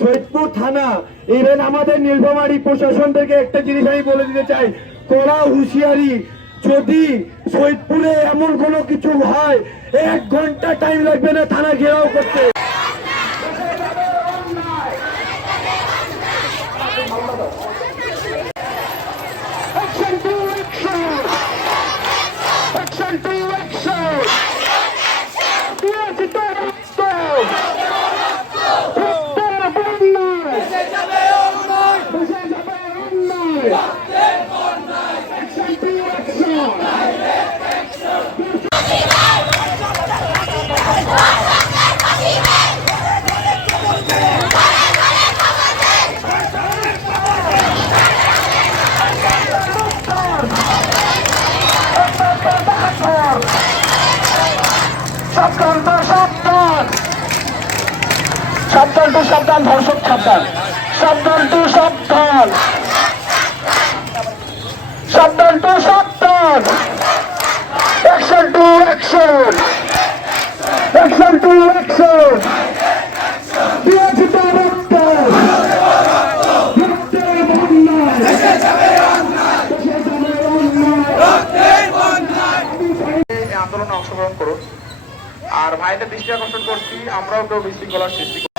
সৈয়দপুর থানা ইভেন আমাদের নীলফামারী প্রশাসন থেকে একটা জিনিস আমি বলে দিতে চাই, কড়া হুঁশিয়ারি, যদি সৈয়দপুরে এমন কোনো কিছু হয় 1 ঘন্টা টাইম লাগবে না থানা ঘেরাও করতে। সাবধান টু সাবধান, ধর্ষক সাবধান, সাবধান টু সাবধান, সাবধান টু সাবধান, action to action, action to action, দিয়েছি তো রক্ত, রক্তের বন্যায়, আন্দোলনে অংশগ্রহণ করুন। আর ভাইদের দৃষ্টি আকর্ষণ করছি, আমরাও কেউ বিশৃঙ্খলার সৃষ্টি করছি।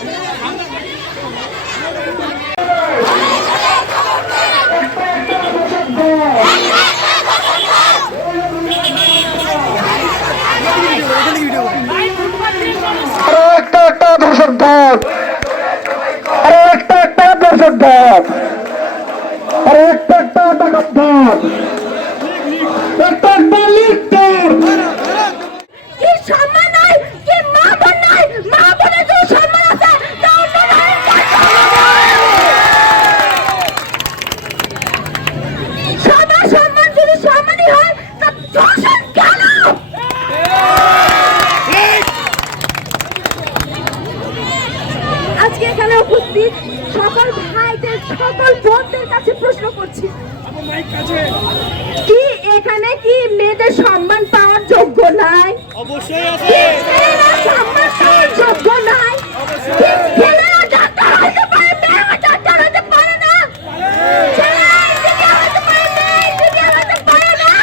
একটা ধর্ষক দল, একটা ধর্ষক দল, একটা ডাকাত দল, একটা লিডার। কি সম্মান নাই, কি মা বোন নাই, মা বোনের যে সম্মান আছে তা অন্য নাই। সবার সম্মান যদি সম্মানই হয় তা ধর্ষণ কেন? আজকে এখানে উপস্থিত সকল ভাইদের, সকল বোনদের কাছে প্রশ্ন করছি, কি এখানে কি মেয়েদের সম্মান পাওয়ার যোগ্য নাই? অবশ্যই আছে। সম্মান পাওয়ার যোগ্য নাই? ছেলেরা ডাক্তার হতে পারে, মেয়েরা ডাক্তার হতে পারে না? ছেলেরা ইঞ্জিনিয়ার হতে পারে, মেয়ে ইঞ্জিনিয়ার হতে পারে না?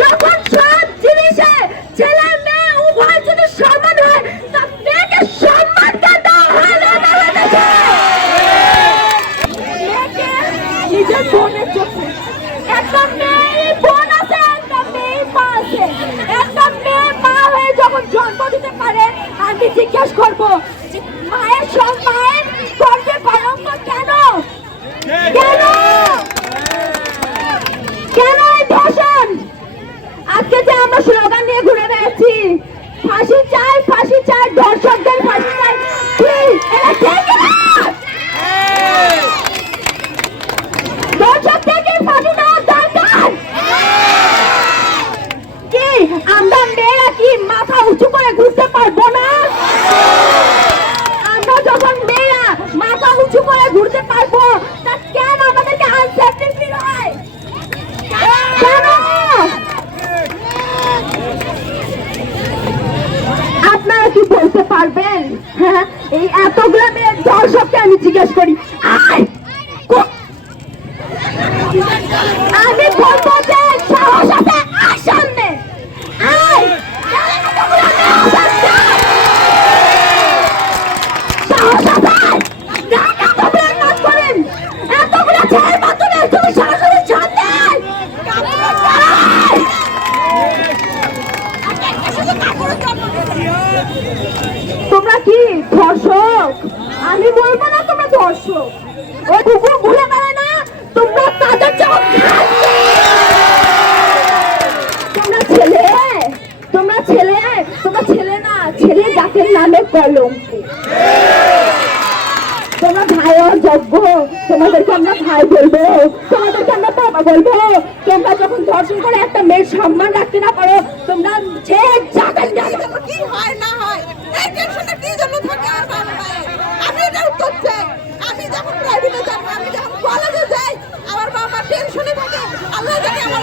যখন সব জিনিসে ছেলে মেয়ে উভয় যদি সমান হয়, তা মেয়েকে সম্মানটা দেওয়া হয় না বাংলাদেশে। মেয়েকে নিজের বোনের চোখে, একটা মেয়ে বোন আছে, একটা মেয়ে মা আছে, একটা মেয়ে মা হয়ে যখন জন্ম দিতে পারে, আমি জিজ্ঞেস করবো যে মায়ের মায়ের গর্ভে কলঙ্ক কেন? কেন কেন এই ধর্ষণ? আজকে যে আমরা স্লোগান নিয়ে ঘুরে বেড়াচ্ছি, ফাঁসি চাই, ফাঁসি চাই, ধর্ষকদের ফাঁসি চাই, কি এটা ঠিক না? ধর্ষকদেরকে ফাঁসি দেওয়া দরকার। কি আমরা মেয়েরা কি মাথা উঁচু করে ঘুরতে পারবো না? আমরা যখন মেয়েরা মাথা উঁচু করে ঘুরতে পারবো, তা কেন আমাদেরকে আনসেফটি ফিল হয়? কেন? আপনারা কি বলতে পারবেন? হ্যাঁ, এই এতগুলো মেয়ের ধর্ষককে আমি জিজ্ঞেস করি, আমি বলবো যে সাহস আছে, আয় সামনে আয়, সাহস আছে, করেন এতগুলো ছেলের মাধ্যমে তুমি সরাসরি সামনে তোমরা কি ধর্ষক? আমি বলবো না তোমরা ধর্ষক, ও কুকুর ঘুরে বেড়ায় না, তোমরা তাদের চোখ, তোমরা ছেলে, তোমরা ছেলে, তোমরা ছেলে না, ছেলে জাতের নামে কলঙ্ক। তোমরা ভাই অযোগ্য, তোমাদেরকে আমরা ভাই বলবো, তোমাদেরকে আমরা বাবা বলবো। তোমরা যখন ধর্ষণ করে একটা মেয়ের সম্মান রাখতে না পারো, তোমরা যে জাতের কি হয় না হয় এই টেনশনটা কি জন্য থাকে আমার বাবা মায়ের? আমি এটা উত্তর চাই। আমি যখন প্রাইভেটে যাব, আমি যখন কলেজে যাই, আমার বাবা টেনশনে থাকে, আল্লাহ জানে আমার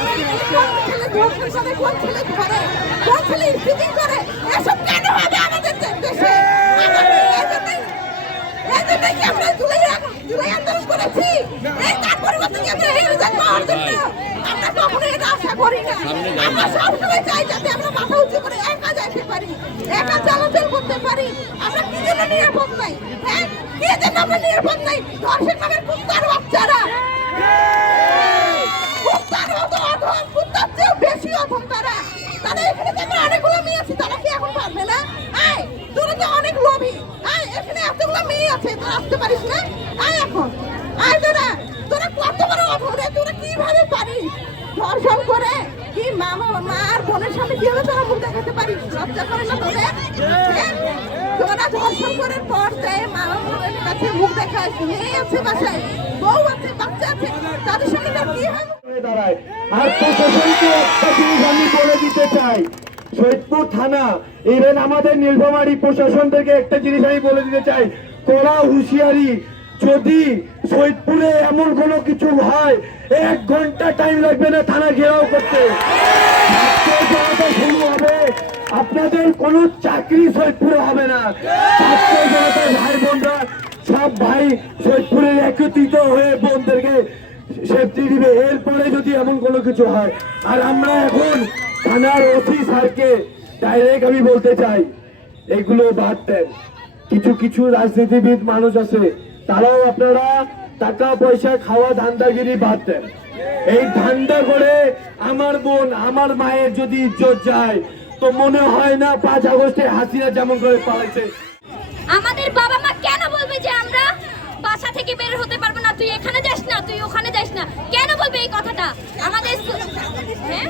ছেলে ধর্ষণের সাথে কোন ছেলে ধরে, কোন ছেলে স্পিকিং করে, এসব কেন হবে আমাদের দেশে? জন্যই কি আমরা জুলাই আন্দোলন করেছি? এই তার পরিবর্তে কি আমরা এই রেজাল্ট পাওয়ার জন্য? আমরা কখনো এটা আশা করি না। আমরা সবসময় চাই যাতে আমরা মাথা উঁচু করে একা যাইতে পারি, একা চলাচল করতে পারি। আমরা কি জন্য নিরাপদ নাই? হ্যাঁ, কি জন্য আমরা নিরাপদ নাই? ধর্ষণ নামের কুত্তার বাচ্চারা, কুত্তার মতো অধম, কুত্তার চেয়েও বেশি অধম তারা। তারা এখানে যে আমরা অনেকগুলো মেয়ে আছি, তারা কি এখন পারবে না? আয়, তোরা তো অনেক লোভী। আয়, এখানে এতগুলো মেয়ে আছে, তোরা আসতে পারিস না? আয় এখন, আয় তোরা কত বড় অধম রে, তোরা কিভাবে পারিস ধর্ষণ করে? কি মামা মা আর বোনের সামনে কিভাবে তোরা মুখ দেখাতে পারিস? লজ্জা করে না তোদের? হ্যাঁ? তোরা ধর্ষণ করার পর মামা বোনের কাছে মুখ দেখাস, মেয়ে আছে বাসায়, বউ আছে, বাচ্চা আছে, তাদের সামনে তোর কি হয়? দাঁড়ায়। আর প্রশাসনকে একটা জিনিস আমি বলে দিতে চাই, সৈয়দপুর থানা ইভেন আমাদের নীলফামারী প্রশাসনদেরকে একটা জিনিস আমি বলে দিতে চাই, কড়া হুঁশিয়ারি, যদি সৈয়দপুরে এমন কোনো কিছু হয় 1 ঘন্টা টাইম লাগবে না থানা ঘেরাও করতে। ছাত্র জনতা শুরু হবে, আপনাদের কোনো চাকরি সৈয়দপুরে হবে না। ছাত্র জনতার ভাই বোনরা সব ভাই সৈয়দপুরে একত্রিত হয়ে বোনদেরকে সেফটি দিবে। এরপরে যদি এমন কোনো কিছু হয়, আর আমরা এখন থানার ওসি স্যারকে ডাইরেক্ট আমি বলতে চাই, এগুলো বাদ দেন। কিছু কিছু রাজনীতিবিদ মানুষ আছে, তারাও আপনারা টাকা পয়সা খাওয়া ধান্দাগিরি বাদ দেন। এই ধান্দা করে আমার বোন আমার মায়ের যদি ইজ্জত যায়, তো মনে হয় না 5 আগস্টে হাসিনা যেমন করে পালাইছে। আমাদের বাবা মা কেন বলবে যে আমরা বাসা থেকে বের হতে পারবো না, তুই এখানে যাস না, তুই ওখানে যাস না, কেন বলবে এই কথাটা? আমাদের হ্যাঁ?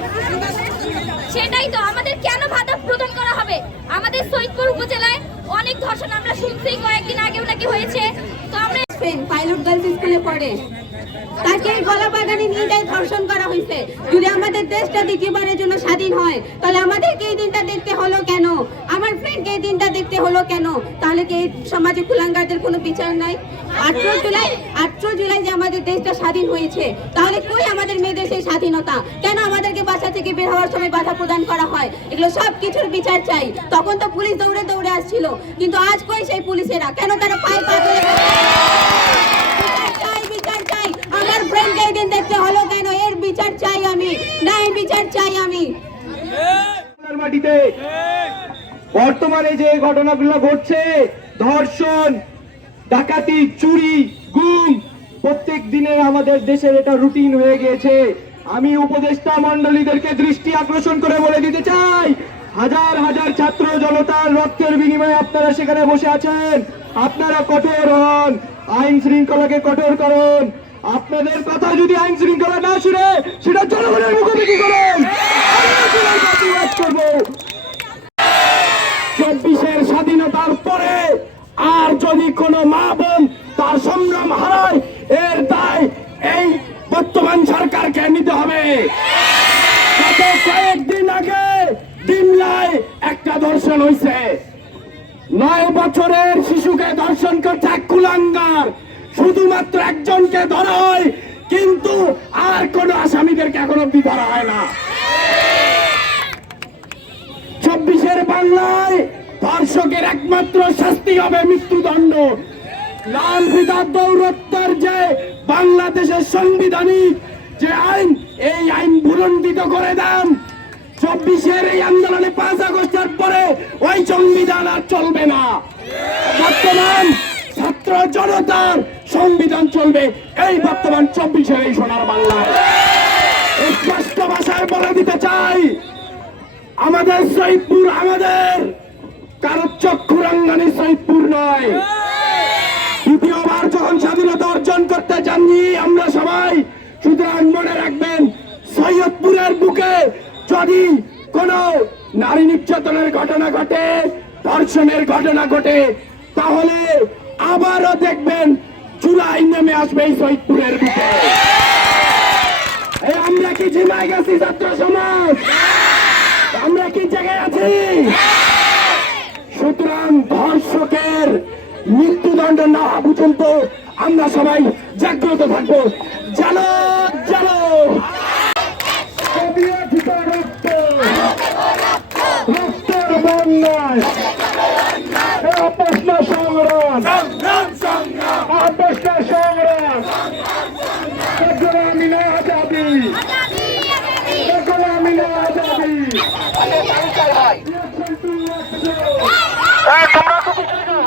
সেটাই তো, আমাদের কেন বাধা প্রদান করা হবে? আমাদের সৈয়দপুর উপজেলায় অনেক ধর্ষণ আমরা শুনছি, কয়েকদিন আগেও নাকি হয়েছে। তো আমরা পাইলট গার্লস স্কুলে পড়ে, তাকে গলা বাগানে নিয়ে যায় ধর্ষণ করা হয়েছে। যদি আমাদের দেশটা দ্বিতীয়বারের জন্য স্বাধীন হয়, তাহলে আমাদেরকে এই দিনটা দেখতে হলো কেন? আমার ফ্রেন্ডকে এই দিনটা দেখতে হলো কেন? তাহলে কি এই সমাজে কুলাঙ্গারদের কোনো বিচার নাই? 18 জুলাই যে আমাদের দেশটা স্বাধীন হয়েছে, তাহলে কই আমাদের মেয়েদের সেই স্বাধীনতা? কেন আমাদেরকে বাসা থেকে বের হওয়ার সময় বাধা প্রদান করা হয়? এগুলো সব কিছুর বিচার চাই। তখন তো পুলিশ দৌড়ে দৌড়ে আসছিল, কিন্তু আজ কই সেই পুলিশেরা? কেন তারা পায়ে পা তুলে বিচার চাই? আমার ফ্রেন্ডকে এই দিন দেখতে হলো কেন? এর বিচার চাই আমি, নাই বিচার চাই আমি। মাটিতে বর্তমানে যে ঘটনাগুলো ঘটছে, ধর্ষণ, ডাকাতি, চুরি, গুম, প্রত্যেক দিনে আমাদের দেশের এটা রুটিন হয়ে গিয়েছে। আমি উপদেষ্টা মন্ডলীদেরকে দৃষ্টি আকর্ষণ করে বলে দিতে চাই, হাজার হাজার ছাত্র জনতার রক্তের বিনিময়ে আপনারা সেখানে বসে আছেন। আপনারা কঠোর হন, আইন শৃঙ্খলাকে কঠোর করুন। আপনাদের কথা যদি আইন শৃঙ্খলা না শুনে, সেটা জনগণের মুখোমুখি করুন। আমরা জুলাই প্রতিবাদ করবো। 24-এর স্বাধীনতার পরে আর যদি কোনো মা বোন তার সংগ্রাম হারায়, এর দায় এই বর্তমান সরকারকে নিতে হবে। গত কয়েকদিন আগে ডিমলায় একটা ধর্ষণ হয়েছে, 9 বছরের শিশুকে ধর্ষণ করছে এক কুলাঙ্গার। শুধুমাত্র একজনকে ধরা হয়, কিন্তু আর কোন আসামিদেরকে এখন অব্দি ধরা হয় না। 24-এর বাংলায় ধর্ষকের একমাত্র শাস্তি হবে মৃত্যুদণ্ড। লাল ফিতার দৌরত্বের যে বাংলাদেশের সাংবিধানিক যে আইন, এই আইন ভুলণ্ডিত করে দেন। 24-এর এই আন্দোলনে 5 আগস্টের পরে ওই সংবিধান আর চলবে না। বর্তমান ছাত্র জনতার সংবিধান চলবে এই বর্তমান 24-এর এই সোনার বাংলায়। স্পষ্ট ভাষায় বলে দিতে চাই, আমাদের সৈয়দপুর আমাদের, কারো চক্ষুরাঙ্গানি সৈয়দপুর নয়। দ্বিতীয়বার যখন স্বাধীনতা অর্জন করতে যাননি আমরা সবাই, সুতরাং মনে রাখবেন, সৈয়দপুরের বুকে যদি কোনো নারী নির্যাতনের ঘটনা ঘটে, ধর্ষণের ঘটনা ঘটে, তাহলে আবারও দেখবেন জুলাই নেমে আসবে এই সৈয়দপুরের বুকে। আমরা কি জিমায় গেছি ছাত্র সমাজ? আমরা কি জায়গায় আছি? সুতরাং ধর্ষকের মৃত্যুদণ্ড না হওয়া পর্যন্ত আমরা সবাই জাগ্রত থাকবো। জানো জানো রক্তের বন্যায় প্রশ্ন সংগ্রাম তোমরা তো